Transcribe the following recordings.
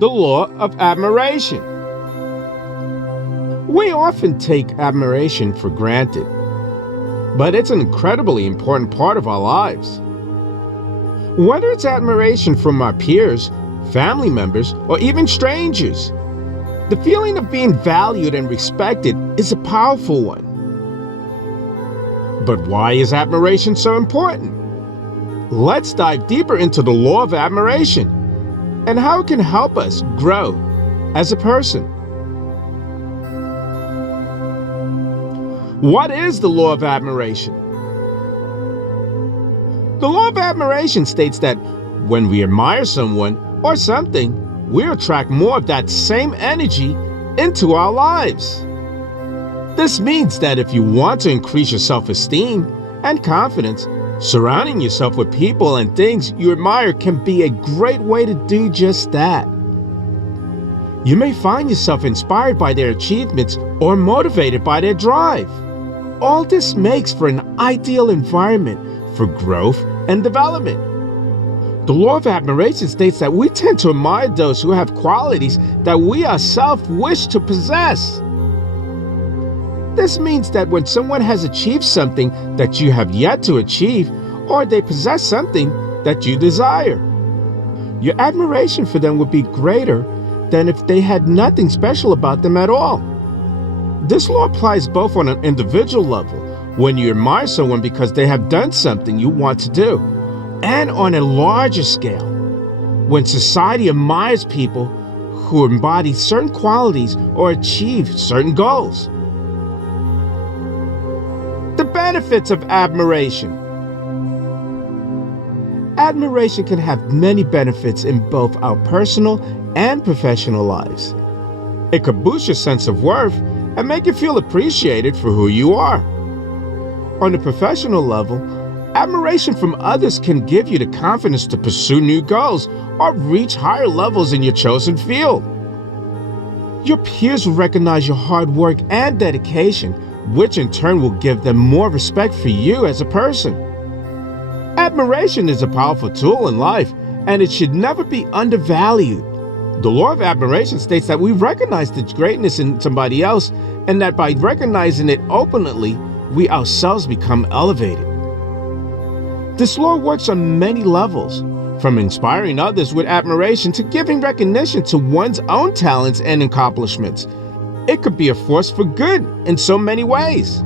the law of admiration. We often take admiration for granted, but it's an incredibly important part of our lives. Whether it's admiration from our peers, family members, or even strangers, the feeling of being valued and respected is a powerful one. But why is admiration so important? Let's dive deeper into the law of admiration and how it can help us grow as a person. What is the law of admiration? The law of admiration states that when we admire someone or something, we attract more of that same energy into our lives. This means that if you want to increase your self-esteem and confidence, surrounding yourself with people and things you admire can be a great way to do just that. You may find yourself inspired by their achievements or motivated by their drive. All this makes for an ideal environment for growth and development. The law of admiration states that we tend to admire those who have qualities that we ourselves wish to possess. This means that when someone has achieved something that you have yet to achieve, or they possess something that you desire, your admiration for them would be greater than if they had nothing special about them at all. This law applies both on an individual level, when you admire someone because they have done something you want to do, and on a larger scale, when society admires people who embody certain qualities or achieve certain goals. The benefits of admiration. Admiration can have many benefits in both our personal and professional lives. It could boost your sense of worth and make you feel appreciated for who you are. On a professional level, admiration from others can give you the confidence to pursue new goals or reach higher levels in your chosen field. Your peers will recognize your hard work and dedication, which in turn will give them more respect for you as a person. Admiration is a powerful tool in life, and it should never be undervalued. The law of admiration states that we recognize the greatness in somebody else, and that by recognizing it openly, we ourselves become elevated. This law works on many levels, from inspiring others with admiration to giving recognition to one's own talents and accomplishments. It could be a force for good in so many ways.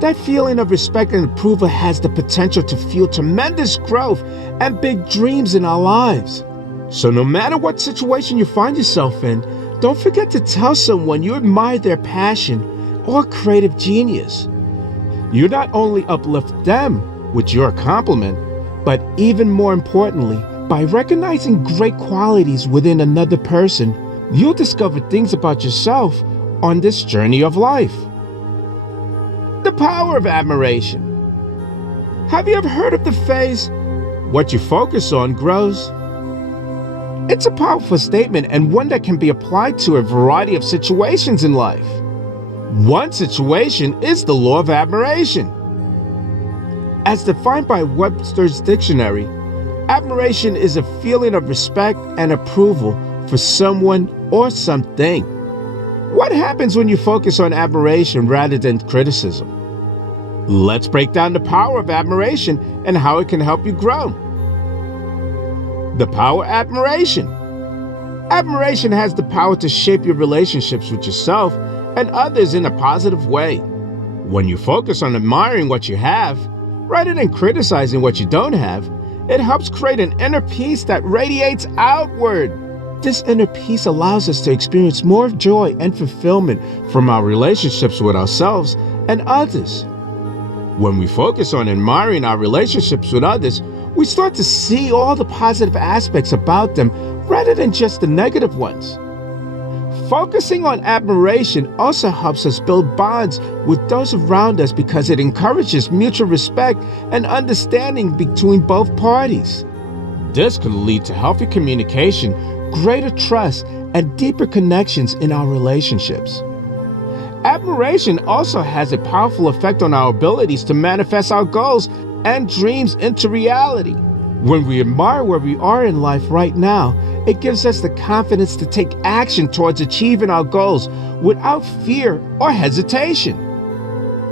That feeling of respect and approval has the potential to fuel tremendous growth and big dreams in our lives. So no matter what situation you find yourself in, don't forget to tell someone you admire their passion or creative genius. You not only uplift them with your compliment, but even more importantly, by recognizing great qualities within another person, you'll discover things about yourself on this journey of life. The power of admiration. Have you ever heard of the phrase, "What you focus on grows"? It's a powerful statement and one that can be applied to a variety of situations in life. One situation is the law of admiration. As defined by Webster's Dictionary, admiration is a feeling of respect and approval for someone or something. What happens when you focus on admiration rather than criticism? Let's break down the power of admiration and how it can help you grow. The power of admiration. Admiration has the power to shape your relationships with yourself and others in a positive way. When you focus on admiring what you have, rather than criticizing what you don't have, it helps create an inner peace that radiates outward. This inner peace allows us to experience more joy and fulfillment from our relationships with ourselves and others. When we focus on admiring our relationships with others, we start to see all the positive aspects about them rather than just the negative ones. Focusing on admiration also helps us build bonds with those around us because it encourages mutual respect and understanding between both parties. This can lead to healthy communication, greater trust, and deeper connections in our relationships. Admiration also has a powerful effect on our abilities to manifest our goals and dreams into reality. When we admire where we are in life right now, It gives us the confidence to take action towards achieving our goals without fear or hesitation.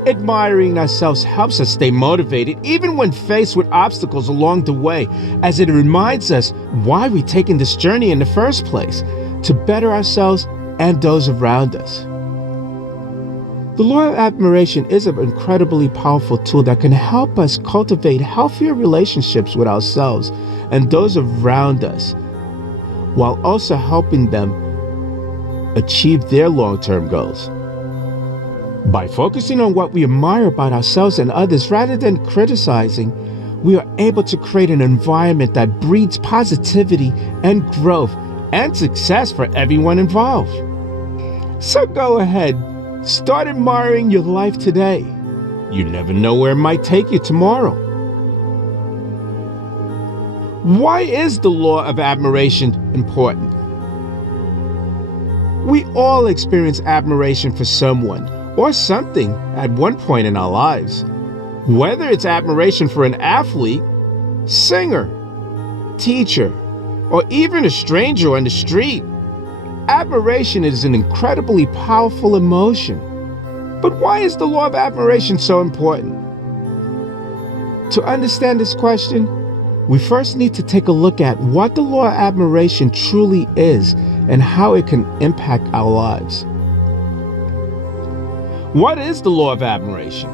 Admiring ourselves helps us stay motivated even when faced with obstacles along the way, as it reminds us why we're taking this journey in the first place, to better ourselves and those around us. The law of admiration is an incredibly powerful tool that can help us cultivate healthier relationships with ourselves and those around us, while also helping them achieve their long-term goals. By focusing on what we admire about ourselves and others rather than criticizing, we are able to create an environment that breeds positivity and growth and success for everyone involved. So go ahead, start admiring your life today. You never know where it might take you tomorrow. Why is the law of admiration important? We all experience admiration for someone or something at one point in our lives. Whether it's admiration for an athlete, singer, teacher, or even a stranger on the street, admiration is an incredibly powerful emotion. But why is the law of admiration so important? To understand this question, we first need to take a look at what the law of admiration truly is and how it can impact our lives. What is the law of admiration?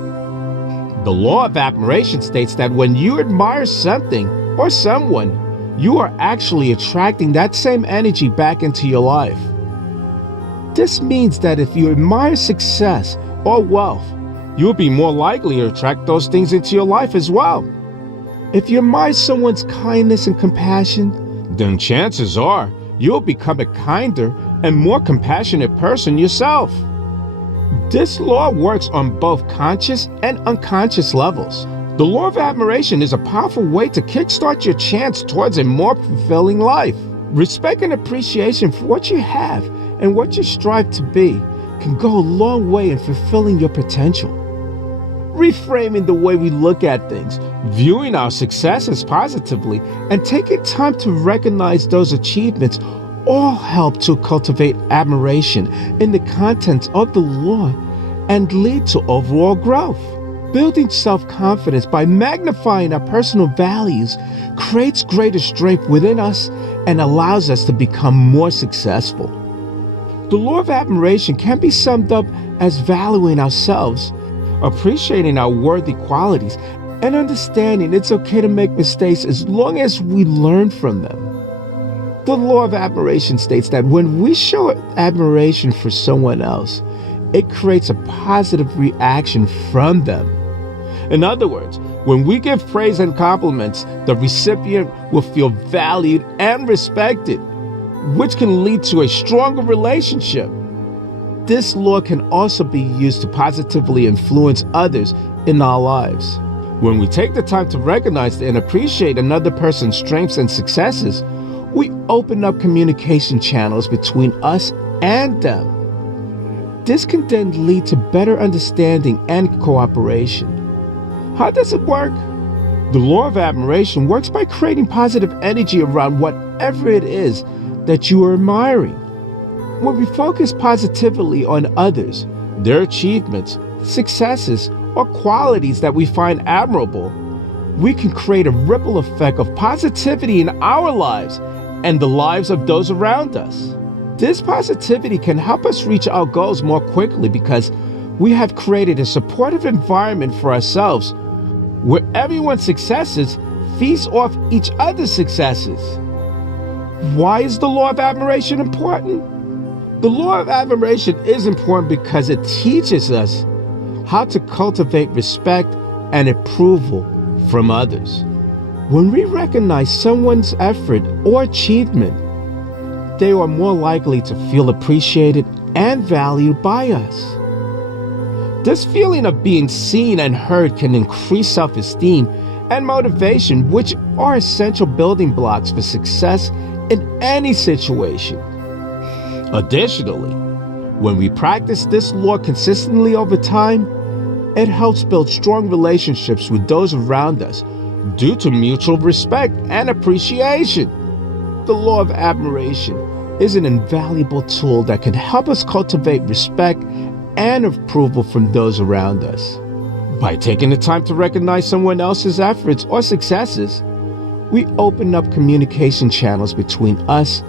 The law of admiration states that when you admire something or someone, you are actually attracting that same energy back into your life. This means that if you admire success or wealth, you'll be more likely to attract those things into your life as well. If you admire someone's kindness and compassion, then chances are you'll become a kinder and more compassionate person yourself. This law works on both conscious and unconscious levels. The law of admiration is a powerful way to kickstart your chance towards a more fulfilling life. Respect and appreciation for what you have and what you strive to be can go a long way in fulfilling your potential. Reframing the way we look at things, viewing our successes positively, and taking time to recognize those achievements all help to cultivate admiration in the contents of the law and lead to overall growth. Building self-confidence by magnifying our personal values creates greater strength within us and allows us to become more successful. The law of admiration can be summed up as valuing ourselves, appreciating our worthy qualities, and understanding it's okay to make mistakes as long as we learn from them. The law of admiration states that when we show admiration for someone else, it creates a positive reaction from them. In other words, when we give praise and compliments, the recipient will feel valued and respected, which can lead to a stronger relationship. This law can also be used to positively influence others in our lives. When we take the time to recognize and appreciate another person's strengths and successes, we open up communication channels between us and them. This can then lead to better understanding and cooperation. How does it work? The law of admiration works by creating positive energy around whatever it is that you are admiring. When we focus positively on others, their achievements, successes, or qualities that we find admirable, we can create a ripple effect of positivity in our lives and the lives of those around us. This positivity can help us reach our goals more quickly because we have created a supportive environment for ourselves where everyone's successes feast off each other's successes. Why is the law of admiration important? The law of admiration is important because it teaches us how to cultivate respect and approval from others. When we recognize someone's effort or achievement, they are more likely to feel appreciated and valued by us. This feeling of being seen and heard can increase self-esteem and motivation, which are essential building blocks for success in any situation. Additionally, when we practice this law consistently over time, it helps build strong relationships with those around us due to mutual respect and appreciation. The law of admiration is an invaluable tool that can help us cultivate respect and approval from those around us. By taking the time to recognize someone else's efforts or successes, we open up communication channels between us,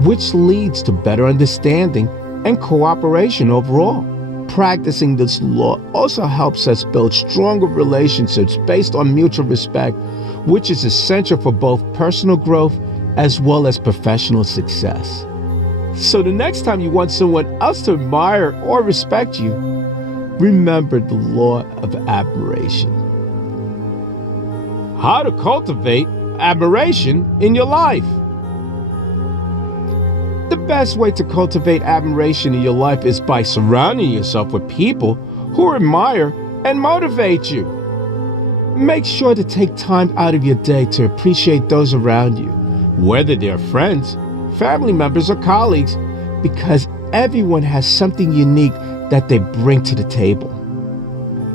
which leads to better understanding and cooperation overall. Practicing this law also helps us build stronger relationships based on mutual respect, which is essential for both personal growth as well as professional success. So the next time you want someone else to admire or respect you, remember the law of admiration. How to cultivate admiration in your life. The best way to cultivate admiration in your life is by surrounding yourself with people who admire and motivate you. Make sure to take time out of your day to appreciate those around you, whether they're friends, family members, or colleagues, because everyone has something unique that they bring to the table.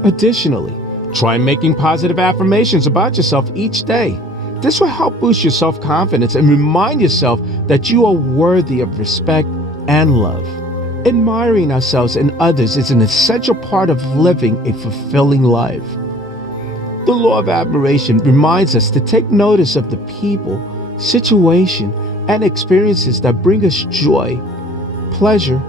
Additionally, try making positive affirmations about yourself each day. This will help boost your self-confidence and remind yourself that you are worthy of respect and love. Admiring ourselves and others is an essential part of living a fulfilling life. The law of admiration reminds us to take notice of the people, situation, and experiences that bring us joy, pleasure,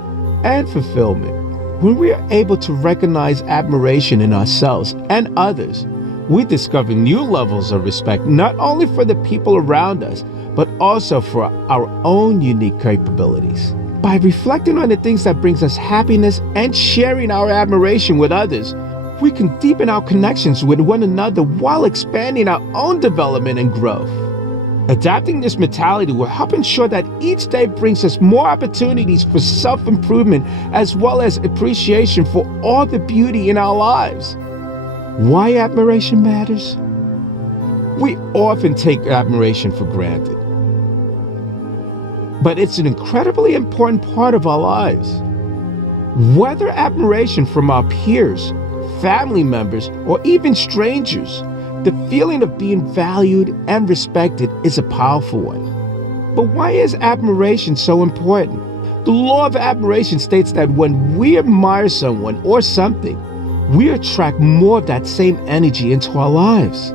and fulfillment. When we are able to recognize admiration in ourselves and others, we discover new levels of respect not only for the people around us, but also for our own unique capabilities. By reflecting on the things that brings us happiness and sharing our admiration with others, we can deepen our connections with one another while expanding our own development and growth. Adapting this mentality will help ensure that each day brings us more opportunities for self-improvement as well as appreciation for all the beauty in our lives. Why admiration matters? We often take admiration for granted, but it's an incredibly important part of our lives. Whether admiration from our peers, family members, or even strangers, the feeling of being valued and respected is a powerful one. But why is admiration so important? The law of admiration states that when we admire someone or something, we attract more of that same energy into our lives.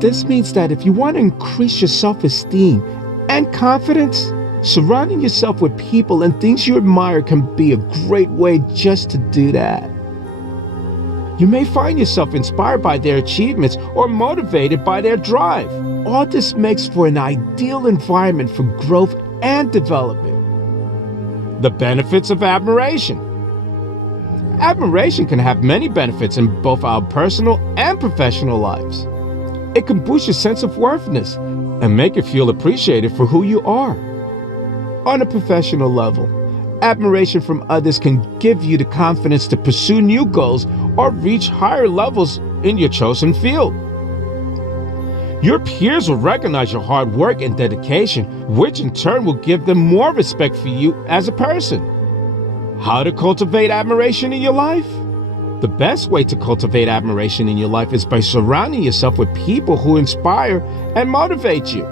This means that if you want to increase your self-esteem and confidence, surrounding yourself with people and things you admire can be a great way just to do that. You may find yourself inspired by their achievements or motivated by their drive. All this makes for an ideal environment for growth and development. The benefits of admiration. Admiration can have many benefits in both our personal and professional lives. It can boost your sense of worthiness and make you feel appreciated for who you are. On a professional level, admiration from others can give you the confidence to pursue new goals or reach higher levels in your chosen field. Your peers will recognize your hard work and dedication, which in turn will give them more respect for you as a person. How to cultivate admiration in your life? The best way to cultivate admiration in your life is by surrounding yourself with people who inspire and motivate you.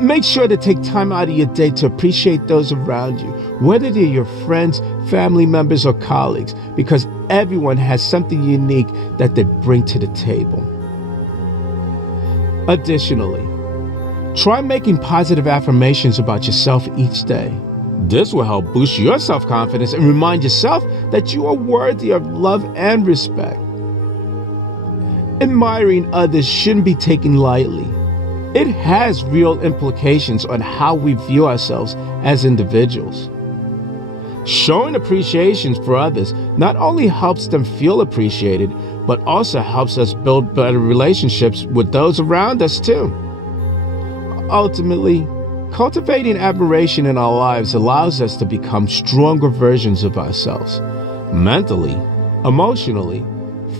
Make sure to take time out of your day to appreciate those around you, whether they're your friends, family members, or colleagues, because everyone has something unique that they bring to the table. Additionally, try making positive affirmations about yourself each day. This will help boost your self-confidence and remind yourself that you are worthy of love and respect. Admiring others shouldn't be taken lightly. It has real implications on how we view ourselves as individuals. Showing appreciation for others not only helps them feel appreciated, but also helps us build better relationships with those around us too. Ultimately, cultivating admiration in our lives allows us to become stronger versions of ourselves, mentally, emotionally,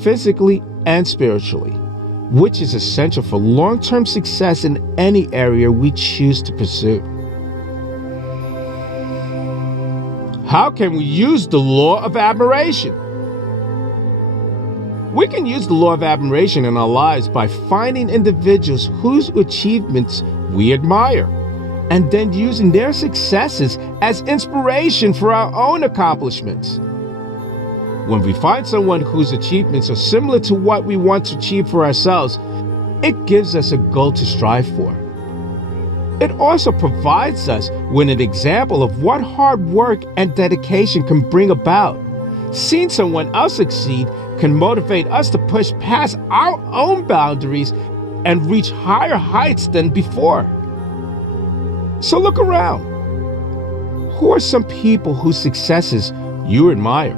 physically, and spiritually, which is essential for long-term success in any area we choose to pursue. How can we use the law of admiration? We can use the law of admiration in our lives by finding individuals whose achievements we admire and then using their successes as inspiration for our own accomplishments. When we find someone whose achievements are similar to what we want to achieve for ourselves, it gives us a goal to strive for. It also provides us with an example of what hard work and dedication can bring about. Seeing someone else succeed can motivate us to push past our own boundaries and reach higher heights than before. So look around. Who are some people whose successes you admire?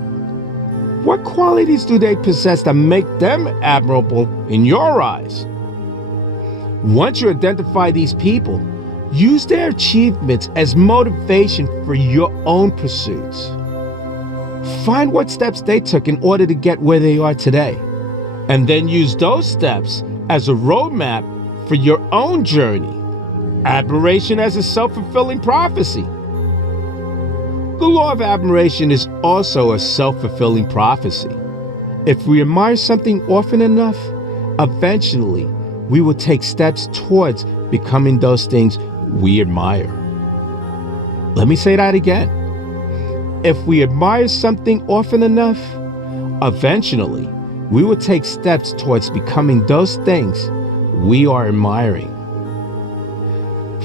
What qualities do they possess that make them admirable in your eyes? Once you identify these people, use their achievements as motivation for your own pursuits. Find what steps they took in order to get where they are today, and then use those steps as a roadmap for your own journey. Admiration as a self-fulfilling prophecy. The law of admiration is also a self-fulfilling prophecy. If we admire something often enough, eventually we will take steps towards becoming those things we admire. Let me say that again. If we admire something often enough, eventually we will take steps towards becoming those things we are admiring.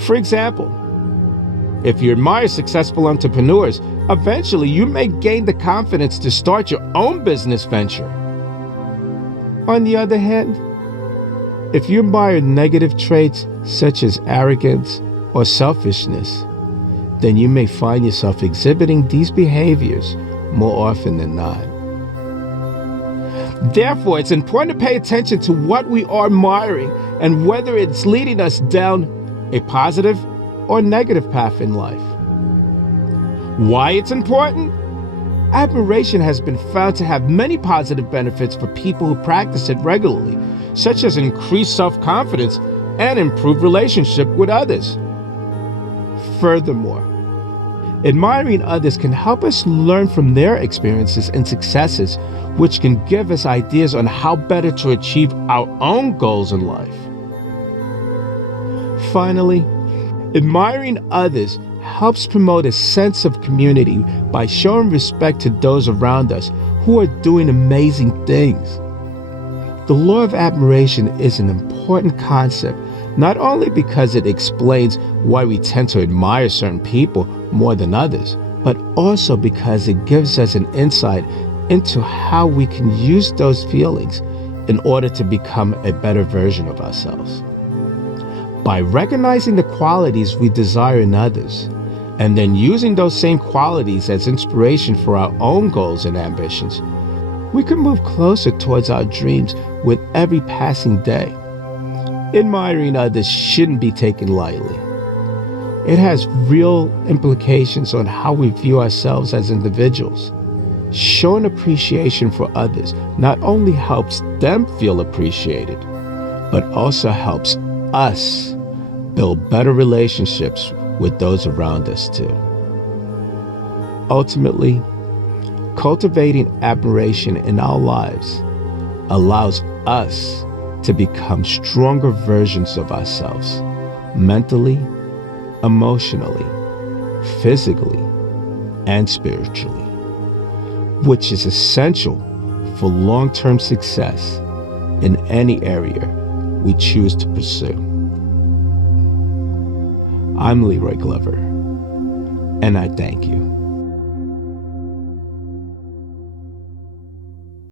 For example, if you admire successful entrepreneurs, eventually you may gain the confidence to start your own business venture. On the other hand, if you admire negative traits such as arrogance or selfishness, then you may find yourself exhibiting these behaviors more often than not. Therefore, it's important to pay attention to what we are admiring and whether it's leading us down a positive or negative path in life. Why it's important? Admiration has been found to have many positive benefits for people who practice it regularly, such as increased self-confidence and improved relationship with others. Furthermore, admiring others can help us learn from their experiences and successes, which can give us ideas on how better to achieve our own goals in life. Finally, admiring others helps promote a sense of community by showing respect to those around us who are doing amazing things. The law of admiration is an important concept, not only because it explains why we tend to admire certain people more than others, but also because it gives us an insight into how we can use those feelings in order to become a better version of ourselves. By recognizing the qualities we desire in others, and then using those same qualities as inspiration for our own goals and ambitions, we can move closer towards our dreams with every passing day. Admiring others shouldn't be taken lightly. It has real implications on how we view ourselves as individuals. Showing appreciation for others not only helps them feel appreciated, but also helps us build better relationships with those around us too. Ultimately, cultivating admiration in our lives allows us to become stronger versions of ourselves, mentally, emotionally, physically, and spiritually, which is essential for long-term success in any area we choose to pursue. I'm Leroy Glover, and I thank you.